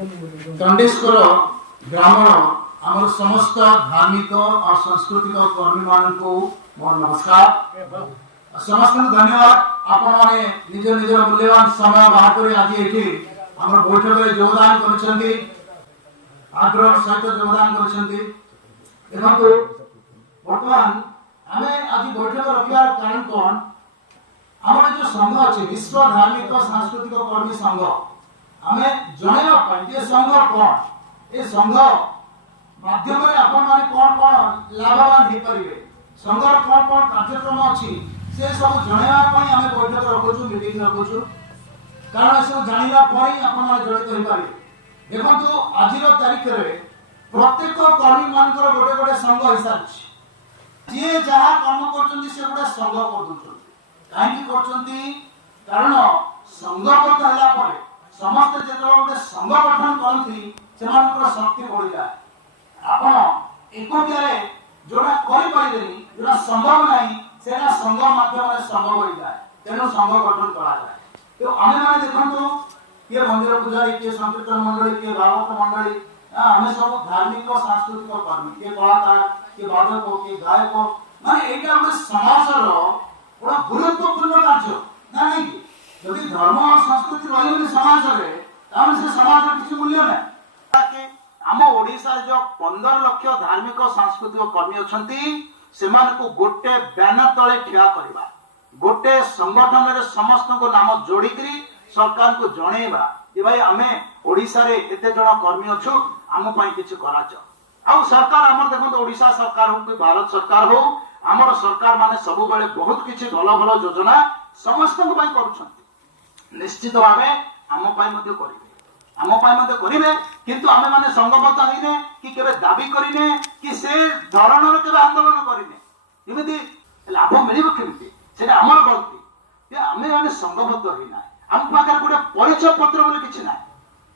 दंडेश्वर ग्राम आम समस्त धार्मिक और सांस्कृतिक कर्मी मान को मोर नमस्कार। समस्त धन्यवाद आपण माने निज निज मूल्यवान समय बाहर कर आज ये आम बैठक में योगदान कर आग्रह सहित योगदान कर बर्तमान आम आज बैठक रखार कारण कौन आम जो संघ अच्छे विश्व धार्मिक सांस्कृतिक कर्मी संघ आम जनवा संघ कौन ये संघ माध्यम आपण माने कौन कौन लाभवान हो पारे संघर कौन कौन कार्यक्रम अच्छी से सब जनवाई आम बैठक रखुचु मीटिंग रखुचु कारण ये सब जानला जड़ित हो पारे। देखो आज तारीख में प्रत्येक कर्मी मान गोटे गोटे संघ हो सारी जी जहाँ कम कर संघ कहीं कारण संघबद्ध है समस्त जो गोटे संघ गठन करती शक्ति बढ़ जाए आप एकोटिया जोड़ा जोड़ा संभव नहीं से संघ माध्यम संभव हो जाए तेणु संघ गठन करा जाए। तो आम मैंने देखो किए मंदिर पूजारी किए संकीर्तन मंडली किए भागवत मंडली आम सब धार्मिक सांस्कृतिक कर्मी किए कलाकार किए वादक किए गायक माने एटा गोटे समाजर बड़ा गुरुत्वपूर्ण कार्य ना नहीं यदि धर्म और संस्कृति रही समाज में से समाज किसी मूल्य ना आम ओडिशा जो 15 लाख धार्मिक सांस्कृतिक कर्मी अच्छा से गोटे बैनर तले ठिया करवा गोटे संगठन रे समस्त को नाम जोड़िकी सरकार को जनइबा कि भाई आम ओडिशा रे एते जण कर्मी अच्छु आम पई किछि कराच आ सरकार आम देखो ओडिशा सरकार हो कि भारत सरकार हो आमर सरकार माने सब बेले बहुत किछि भल भल योजना समस्त को पई करूछंती निश्चित भावे आम पई मध्ये करिवे आम पई मध्ये करिवे किंतु आमे माने संगबद्ध होइने कि केबे दाबी करिने कि से धरणर केबे आंदोलन करिने एमिति लाभ मिलिबो केमिति सेटा हमर गलती कि आमे माने संगबद्ध होइना आम पाकर गोटे परिचय पत्र बोले किछि ना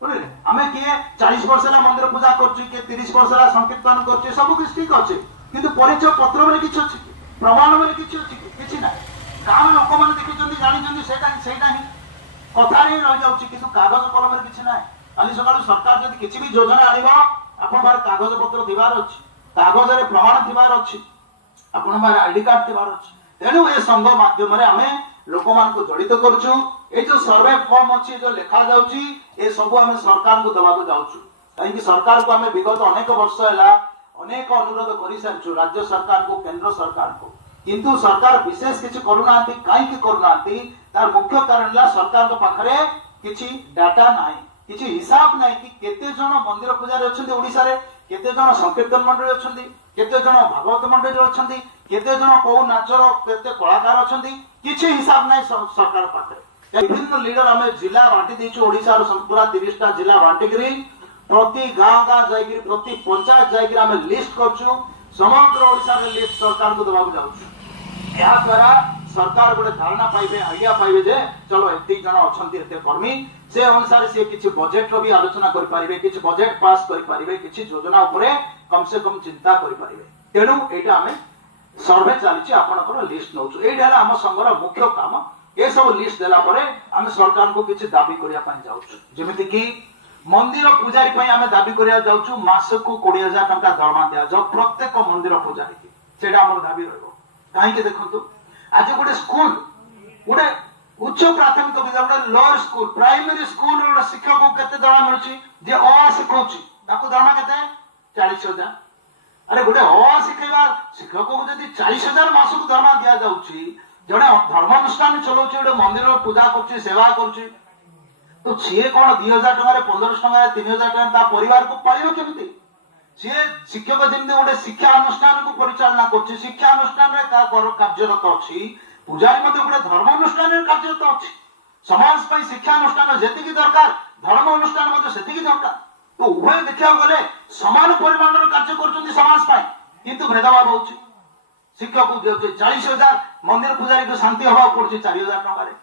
बुझले आमे किए 40 वर्ष ला मंदिर पूजा करछि के 30 वर्ष ला संकीर्तन करछि सब किछ ठीक अछि किंतु परिचय पत्र बोले किछ अछि प्रमाण बोले किछ अछि किछि ना गाम लोक माने देखिचंदी जानिचंदी सेटा ही कथा रे रह जाउछि किंतु कागज कलम रे किछ ना खाली सकाळ सरकार जदि किछि भी योजना आनिबो आपन बार कागज पत्र दिबार अछि कागज रे प्रमाण दिबार अछि आपन बार आईडी कार्ड दिबार अछि तेणु ए संघ माध्यम रे हमें लोक मान को जड़ित करछु ए जो सर्वे फॉर्म अछि जो लिखा जाउछि ए सब हमें सरकार को दबा को जाउछु काहे कि सरकार को हमें विगत अनेक वर्ष हैला अनेक अनुरोध करि सारछु राज्य सरकार को केंद्र सरकार को किंतु सरकार विशेष किछि करूनांती काहे कि करूनांती तार मुख्य कारण ला सरकार को पाखरे किछि डाटा नाही किछि हिसाब नाही कि केते जण मंदिर पूजारी अछंती ओडिसा रे केते जण संकीर्तन मंडली अछंती केते जण भागवत मंडली अछंती केते जण को नाचर केते कलाकार अछंती किछि हिसाब नाही सरकार पाखरे विभिन्न लीडर हमें जिला बांटी देछु ओडिसा रो पूरा 30 टा जिला बांटी करी प्रति गांव गांव जाइकरी प्रति पंचायत जाइकरी हमें लिस्ट करछु समग्र ओडिसा रे लिस्ट सरकार को दबाव जाउछु या द्वारा सरकार गोटे धारणा पाइबे आइडिया पाइबे जे चलो एते जण अछंती एते कर्मी से अनुसार से किछि बजेट रो भी आलोचना करि पारिबे किछि बजेट पास करि पारिबे किछि योजना ऊपर कम से कम चिंता करि पारिबे तेनु एटा हमें सर्वे चलिछि आपनकर लिस्ट नउछु एटा हम संघर मुख्य काम ए सब लिस्ट देला परे हम सरकार को किछि दाबी करिया पय जाउछु जेमिति कि मंदिर पूजारी पय हमें दाबी करिया जाउछु मास को 20000 टका दरमा दिया जाउ प्रत्येक मंदिर पूजारी के सेटा हमर दाबी रहबो काहे कि देखंतु आज गोटे स्कूल गोटे उच्च प्राथमिक विद्यालय लोअर स्कूल प्राइमरी स्कूल रो शिक्षक को केते दरमा मिलछि जे अ शिखौछि ताको दरमा केते 40000 अरे गोटे अ शिखेबा शिक्षक को जदी 40000 मास को दरमा दिया जाउछि जड़े धर्मानुष्ठान चलाउछि गोटे मंदिर पूजा करछि सेवा करछि तो सीए कोन 2000 टका रे 1500 टका 3000 टका ता परिवार को पाइबो केमिति सीए शिक्षक जेमते गोटे शिक्षा अनुष्ठान को परिचालना करछि शिक्षा अनुष्ठान रे का कार्यरत अछि पूजारी मध्ये गोटे धर्म अनुष्ठान रे कार्यरत अछि समाज पई शिक्षा अनुष्ठान जेतिकी दरकार धर्म अनुष्ठान मध्ये सेतिकी दरकार तो उभय देखिया गले समान परिमाण रो कार्य करछन्ती समाज पई किंतु भेदभाव होछि शिक्षक को 40000 मंदिर पूजारी को शांति हवा पड़छि 4000 टका रे